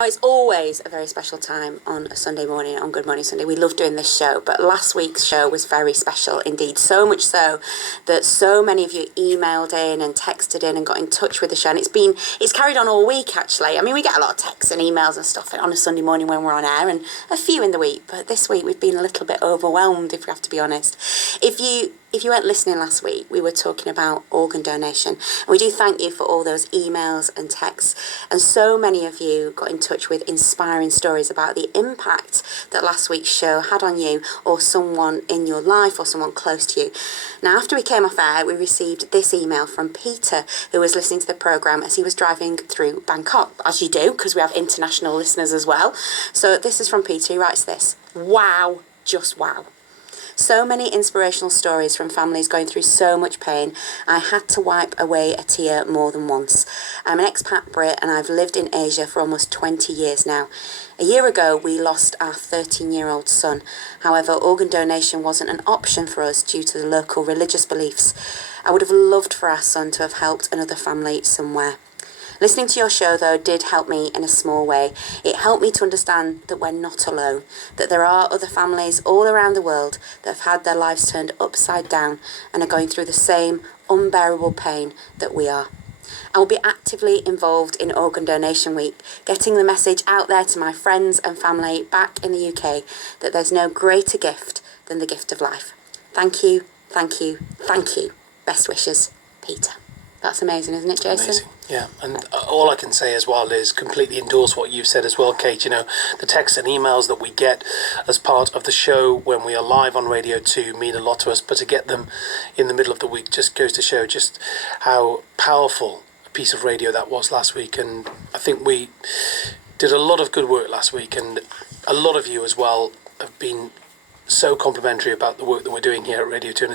It's always a very special time on a Sunday morning, on Good Morning Sunday. We love doing this show, but last week's show was very special indeed. So much so that so many of you emailed in and texted in and got in touch with the show. And it's carried on all week, actually. I mean, we get a lot of texts and emails and stuff on a Sunday morning when we're on air, and a few in the week. But this week we've been a little bit overwhelmed, if we have to be honest. If you weren't listening last week, we were talking about organ donation. And we do thank you for all those emails and texts. And so many of you got in touch with inspiring stories about the impact that last week's show had on you or someone in your life or someone close to you. Now, after we came off air, we received this email from Peter, who was listening to the programme as he was driving through Bangkok, as you do, because we have international listeners as well. So this is from Peter, who writes this: "Wow, just wow. So many inspirational stories from families going through so much pain. I had to wipe away a tear more than once. I'm an expat Brit and I've lived in Asia for almost 20 years now. A year ago, we lost our 13-year-old son. However, organ donation wasn't an option for us due to the local religious beliefs. I would have loved for our son to have helped another family somewhere. Listening to your show, though, did help me in a small way. It helped me to understand that we're not alone, that there are other families all around the world that have had their lives turned upside down and are going through the same unbearable pain that we are. I will be actively involved in Organ Donation Week, getting the message out there to my friends and family back in the UK that there's no greater gift than the gift of life. Thank you, thank you, thank you. Best wishes, Peter." That's amazing, isn't it, Jason? Amazing, yeah. And all I can say as well is completely endorse what you've said as well, Kate. You know, the texts and emails that we get as part of the show when we are live on Radio 2 mean a lot to us, but to get them in the middle of the week just goes to show just how powerful a piece of radio that was last week. And I think we did a lot of good work last week, and a lot of you as well have been so complimentary about the work that we're doing here at Radio 2, and